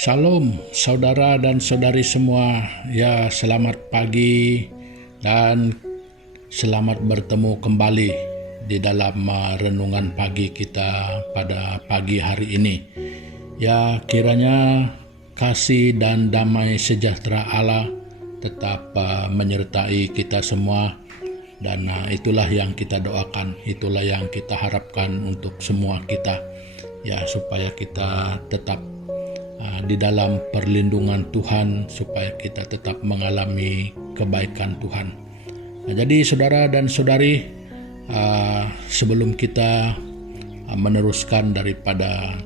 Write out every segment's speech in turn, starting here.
Shalom saudara dan saudari semua. Ya, selamat pagi dan selamat bertemu kembali di dalam renungan pagi kita pada pagi hari ini. Ya, kiranya kasih dan damai sejahtera Allah tetap menyertai kita semua, dan itulah yang kita doakan, itulah yang kita harapkan untuk semua kita, ya, supaya kita tetap di dalam perlindungan Tuhan, supaya kita tetap mengalami kebaikan Tuhan. Nah, jadi saudara dan saudari, sebelum kita meneruskan daripada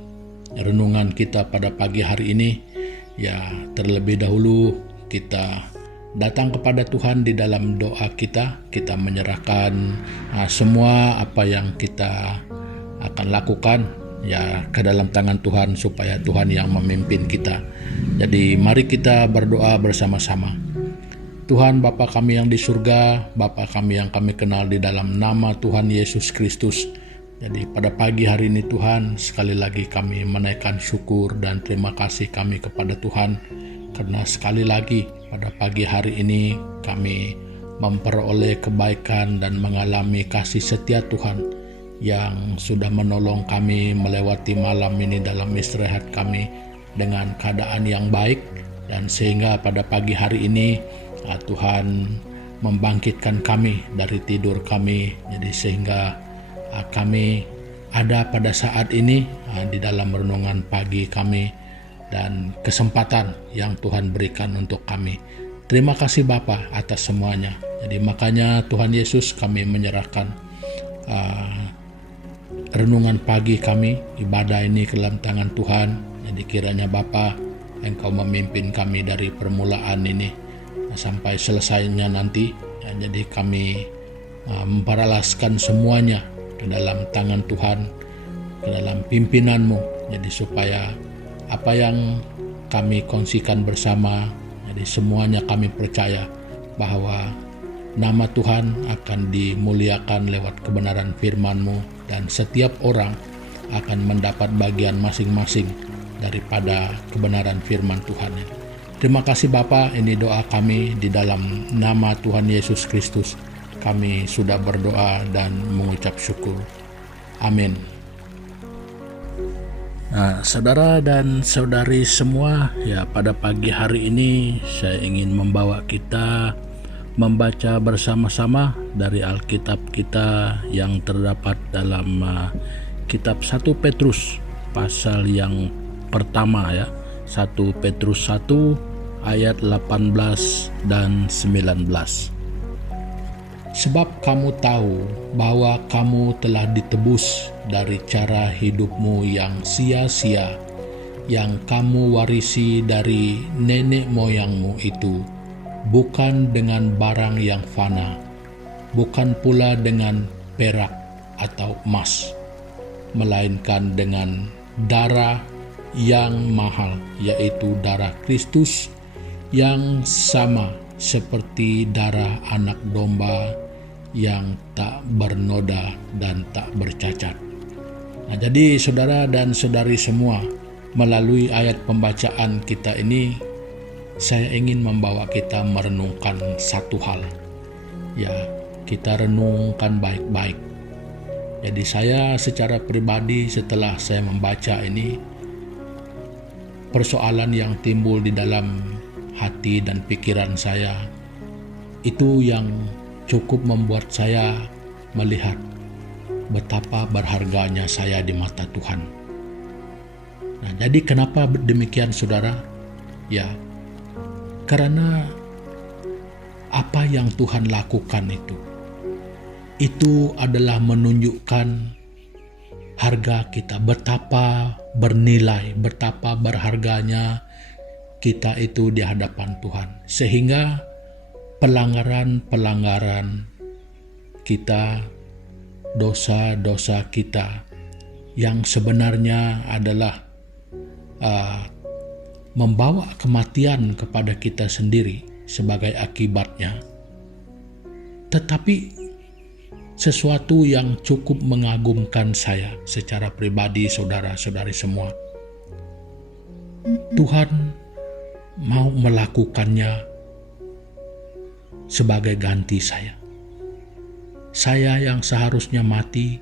renungan kita pada pagi hari ini, ya, terlebih dahulu kita datang kepada Tuhan di dalam doa kita. Kita menyerahkan semua apa yang kita akan lakukan, ya, ke dalam tangan Tuhan, supaya Tuhan yang memimpin kita. Jadi mari kita berdoa bersama-sama. Tuhan Bapa kami yang di surga, Bapa kami yang kami kenal di dalam nama Tuhan Yesus Kristus. Jadi pada pagi hari ini Tuhan, sekali lagi kami menaikkan syukur dan terima kasih kami kepada Tuhan, karena sekali lagi pada pagi hari ini kami memperoleh kebaikan dan mengalami kasih setia Tuhan yang sudah menolong kami melewati malam ini dalam istirahat kami dengan keadaan yang baik, dan sehingga pada pagi hari ini Tuhan membangkitkan kami dari tidur kami, jadi sehingga kami ada pada saat ini di dalam renungan pagi kami dan kesempatan yang Tuhan berikan untuk kami. Terima kasih Bapa atas semuanya. Jadi makanya Tuhan Yesus, kami menyerahkan renungan pagi kami, ibadah ini ke dalam tangan Tuhan. Jadi kiranya Bapa, Engkau memimpin kami dari permulaan ini sampai selesainya nanti, ya, jadi kami memperalaskan semuanya ke dalam tangan Tuhan, ke dalam pimpinan-Mu, jadi supaya apa yang kami kongsikan bersama, jadi semuanya kami percaya bahwa nama Tuhan akan dimuliakan lewat kebenaran firman-Mu, dan setiap orang akan mendapat bagian masing-masing daripada kebenaran firman Tuhan. Terima kasih Bapa, ini doa kami di dalam nama Tuhan Yesus Kristus. Kami sudah berdoa dan mengucap syukur. Amin. Nah, saudara dan saudari semua, ya, pada pagi hari ini saya ingin membawa kita membaca bersama-sama dari Alkitab kita yang terdapat dalam kitab 1 Petrus pasal yang pertama, ya, 1 Petrus 1 ayat 18 dan 19. Sebab kamu tahu bahwa kamu telah ditebus dari cara hidupmu yang sia-sia, yang kamu warisi dari nenek moyangmu itu, bukan dengan barang yang fana, bukan pula dengan perak atau emas, melainkan dengan darah yang mahal, yaitu darah Kristus, yang sama seperti darah anak domba yang tak bernoda dan tak bercacat. Nah, jadi saudara dan saudari semua, melalui ayat pembacaan kita ini, saya ingin membawa kita merenungkan satu hal. Ya, kita renungkan baik-baik. Jadi saya secara pribadi setelah saya membaca ini, persoalan yang timbul di dalam hati dan pikiran saya, itu yang cukup membuat saya melihat betapa berharganya saya di mata Tuhan. Nah, jadi kenapa demikian saudara? Ya, karena apa yang Tuhan lakukan itu adalah menunjukkan harga kita, betapa bernilai, betapa berharganya kita itu di hadapan Tuhan. Sehingga pelanggaran-pelanggaran kita, dosa-dosa kita yang sebenarnya adalah membawa kematian kepada kita sendiri sebagai akibatnya, tetapi sesuatu yang cukup mengagumkan saya secara pribadi, saudara-saudari semua, Tuhan mau melakukannya sebagai ganti saya. Saya yang seharusnya mati,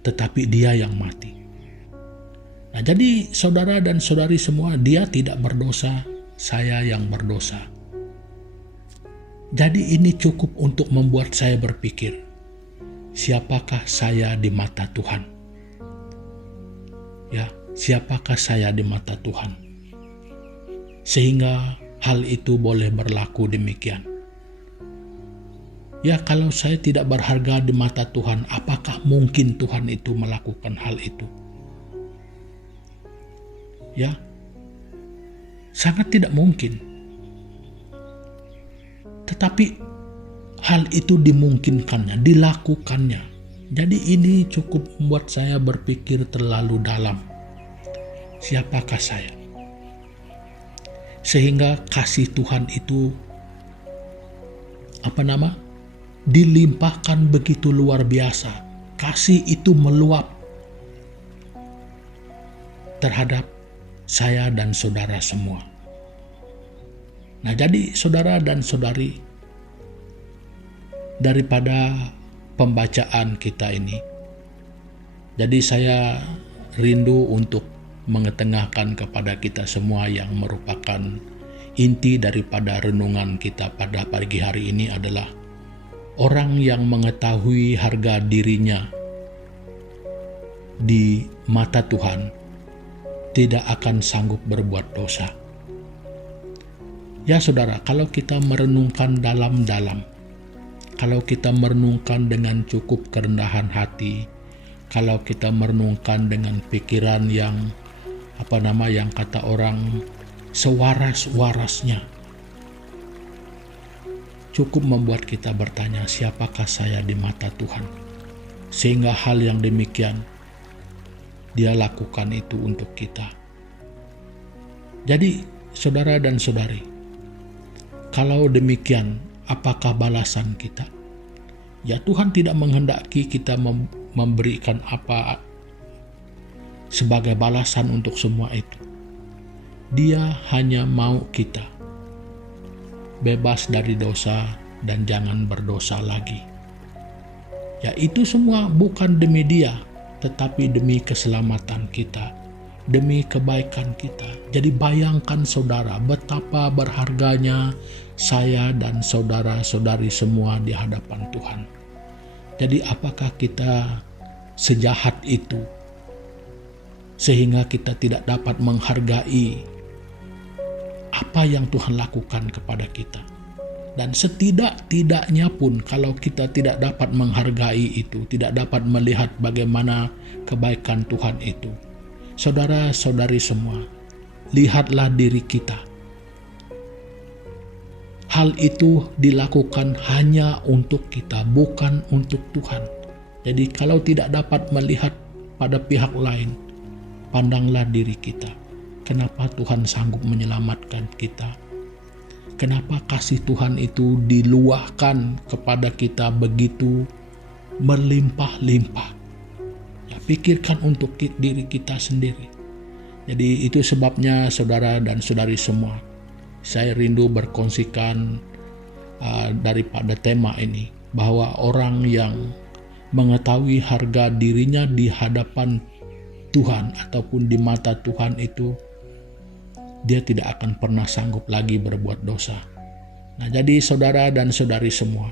tetapi Dia yang mati. Nah, jadi saudara dan saudari semua, Dia tidak berdosa, saya yang berdosa. Jadi ini cukup untuk membuat saya berpikir, siapakah saya di mata Tuhan? Ya, siapakah saya di mata Tuhan? Sehingga hal itu boleh berlaku demikian. Ya, kalau saya tidak berharga di mata Tuhan, apakah mungkin Tuhan itu melakukan hal itu? Ya, sangat tidak mungkin. Tetapi hal itu dimungkinkannya, dilakukannya. Jadi ini cukup membuat saya berpikir terlalu dalam. Siapakah saya? Sehingga kasih Tuhan itu dilimpahkan begitu luar biasa. Kasih itu meluap terhadap saya dan saudara semua. Nah, jadi saudara dan saudari, daripada pembacaan kita ini, jadi saya rindu untuk mengetengahkan kepada kita semua yang merupakan inti daripada renungan kita pada pagi hari ini adalah orang yang mengetahui harga dirinya di mata Tuhan tidak akan sanggup berbuat dosa. Ya saudara, kalau kita merenungkan dalam-dalam, kalau kita merenungkan dengan cukup kerendahan hati, kalau kita merenungkan dengan pikiran yang yang kata orang sewaras-warasnya, cukup membuat kita bertanya, siapakah saya di mata Tuhan? Sehingga hal yang demikian Dia lakukan itu untuk kita. Jadi saudara dan saudari, kalau demikian, apakah balasan kita? Ya, Tuhan tidak menghendaki kita memberikan apa sebagai balasan untuk semua itu. Dia hanya mau kita bebas dari dosa dan jangan berdosa lagi. Ya, itu semua bukan demi Dia, tetapi demi keselamatan kita, demi kebaikan kita. Jadi bayangkan saudara, betapa berharganya saya dan saudara-saudari semua di hadapan Tuhan. Jadi apakah kita sejahat itu sehingga kita tidak dapat menghargai apa yang Tuhan lakukan kepada kita? Dan setidak-tidaknya pun kalau kita tidak dapat menghargai itu, tidak dapat melihat bagaimana kebaikan Tuhan itu, saudara-saudari semua, lihatlah diri kita. Hal itu dilakukan hanya untuk kita, bukan untuk Tuhan. Jadi kalau tidak dapat melihat pada pihak lain, pandanglah diri kita. Kenapa Tuhan sanggup menyelamatkan kita? Kenapa kasih Tuhan itu diluahkan kepada kita begitu melimpah-limpah? Ya, pikirkan untuk diri kita sendiri. Jadi itu sebabnya saudara dan saudari semua, saya rindu berkongsikan daripada tema ini, bahwa orang yang mengetahui harga dirinya di hadapan Tuhan ataupun di mata Tuhan itu, dia tidak akan pernah sanggup lagi berbuat dosa. Nah, jadi saudara dan saudari semua,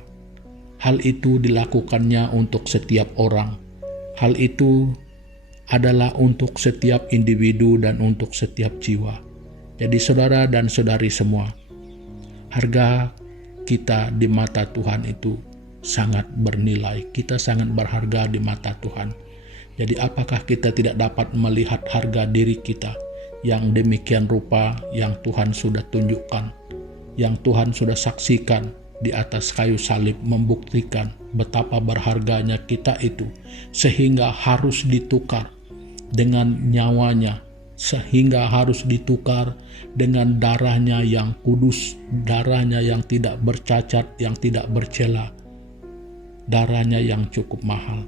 hal itu dilakukannya untuk setiap orang. Hal itu adalah untuk setiap individu dan untuk setiap jiwa. Jadi saudara dan saudari semua, harga kita di mata Tuhan itu sangat bernilai. Kita sangat berharga di mata Tuhan. Jadi apakah kita tidak dapat melihat harga diri kita yang demikian rupa yang Tuhan sudah tunjukkan, yang Tuhan sudah saksikan di atas kayu salib, membuktikan betapa berharganya kita itu, sehingga harus ditukar dengan nyawanya, sehingga harus ditukar dengan darahnya yang kudus, darahnya yang tidak bercacat, yang tidak bercela, darahnya yang cukup mahal.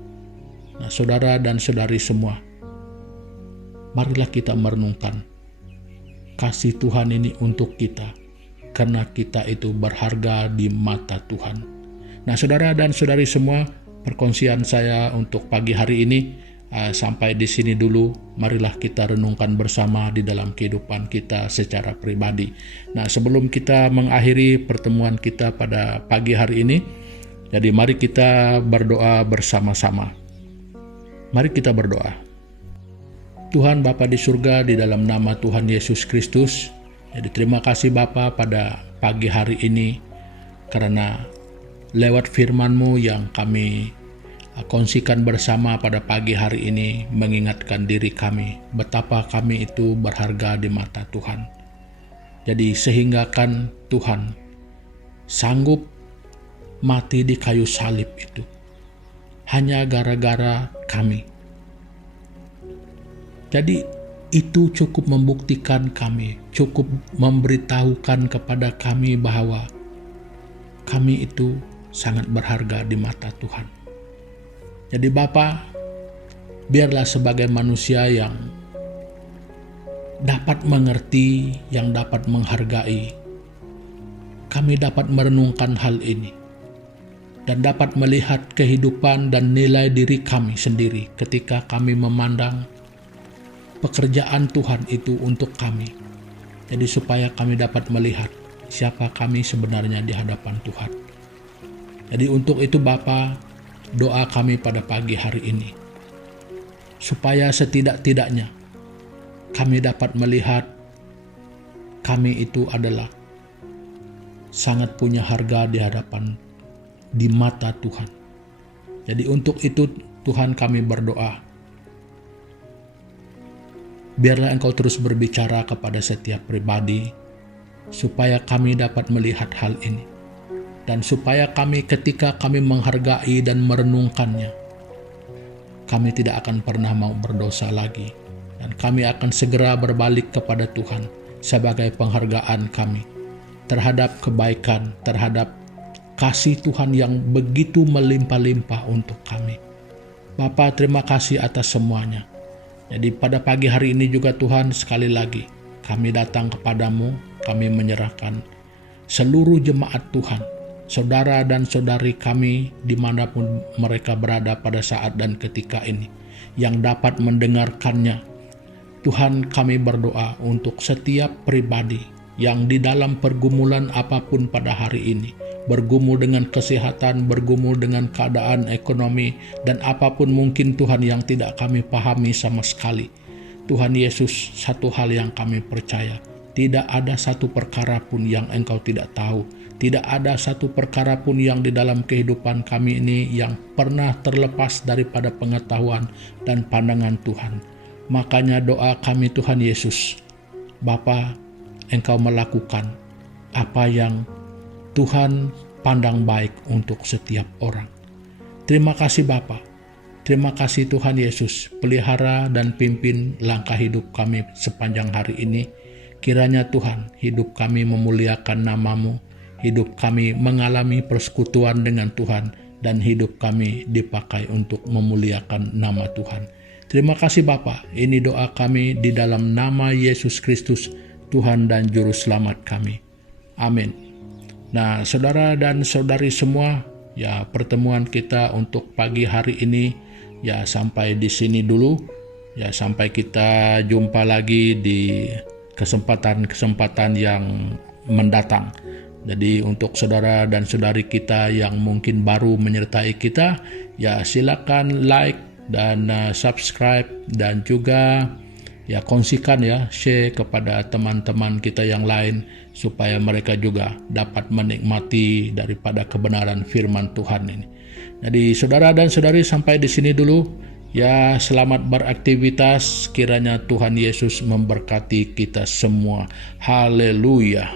Nah, saudara dan saudari semua, marilah kita merenungkan kasih Tuhan ini untuk kita, karena kita itu berharga di mata Tuhan. Nah, saudara dan saudari semua, perkongsian saya untuk pagi hari ini sampai di sini dulu. Marilah kita renungkan bersama di dalam kehidupan kita secara pribadi. Nah, sebelum kita mengakhiri pertemuan kita pada pagi hari ini, jadi mari kita berdoa bersama-sama. Mari kita berdoa. Tuhan Bapa di surga, di dalam nama Tuhan Yesus Kristus, jadi terima kasih Bapa pada pagi hari ini, karena lewat firman-Mu yang kami kongsikan bersama pada pagi hari ini, mengingatkan diri kami betapa kami itu berharga di mata Tuhan. Jadi sehingga kan Tuhan sanggup mati di kayu salib itu hanya gara-gara kami. Jadi itu cukup membuktikan kami, cukup memberitahukan kepada kami bahwa kami itu sangat berharga di mata Tuhan. Jadi Bapa, biarlah sebagai manusia yang dapat mengerti, yang dapat menghargai, kami dapat merenungkan hal ini dan dapat melihat kehidupan dan nilai diri kami sendiri ketika kami memandang pekerjaan Tuhan itu untuk kami. Jadi supaya kami dapat melihat siapa kami sebenarnya di hadapan Tuhan. Jadi untuk itu Bapa, doa kami pada pagi hari ini, supaya setidak-tidaknya kami dapat melihat kami itu adalah sangat punya harga di hadapan, di mata Tuhan. Jadi untuk itu Tuhan kami berdoa, biarlah Engkau terus berbicara kepada setiap pribadi, supaya kami dapat melihat hal ini. Dan supaya kami ketika kami menghargai dan merenungkannya, kami tidak akan pernah mau berdosa lagi. Dan kami akan segera berbalik kepada Tuhan sebagai penghargaan kami terhadap kebaikan, terhadap kasih Tuhan yang begitu melimpah-limpah untuk kami. Bapa, terima kasih atas semuanya. Jadi pada pagi hari ini juga Tuhan, sekali lagi kami datang kepadamu, kami menyerahkan seluruh jemaat Tuhan, saudara dan saudari kami dimanapun mereka berada pada saat dan ketika ini, yang dapat mendengarkannya. Tuhan, kami berdoa untuk setiap pribadi yang di dalam pergumulan apapun pada hari ini, bergumul dengan kesehatan, bergumul dengan keadaan ekonomi, dan apapun mungkin Tuhan yang tidak kami pahami sama sekali. Tuhan Yesus, satu hal yang kami percaya, tidak ada satu perkara pun yang Engkau tidak tahu. Tidak ada satu perkara pun yang di dalam kehidupan kami ini yang pernah terlepas daripada pengetahuan dan pandangan Tuhan. Makanya doa kami Tuhan Yesus, Bapa, Engkau melakukan apa yang Tuhan pandang baik untuk setiap orang. Terima kasih Bapa. Terima kasih Tuhan Yesus, pelihara dan pimpin langkah hidup kami sepanjang hari ini. Kiranya Tuhan, hidup kami memuliakan nama-Mu, hidup kami mengalami persekutuan dengan Tuhan, dan hidup kami dipakai untuk memuliakan nama Tuhan. Terima kasih Bapa. Ini doa kami di dalam nama Yesus Kristus, Tuhan dan Juru Selamat kami. Amin. Nah, saudara dan saudari semua, ya pertemuan kita untuk pagi hari ini ya sampai di sini dulu. Ya sampai kita jumpa lagi di kesempatan-kesempatan yang mendatang. Jadi untuk saudara dan saudari kita yang mungkin baru menyertai kita, ya silakan like dan subscribe, dan juga ya kongsikan ya, share kepada teman-teman kita yang lain supaya mereka juga dapat menikmati daripada kebenaran firman Tuhan ini. Jadi saudara dan saudari, sampai di sini dulu. Ya, selamat beraktivitas. Kiranya Tuhan Yesus memberkati kita semua. Haleluya.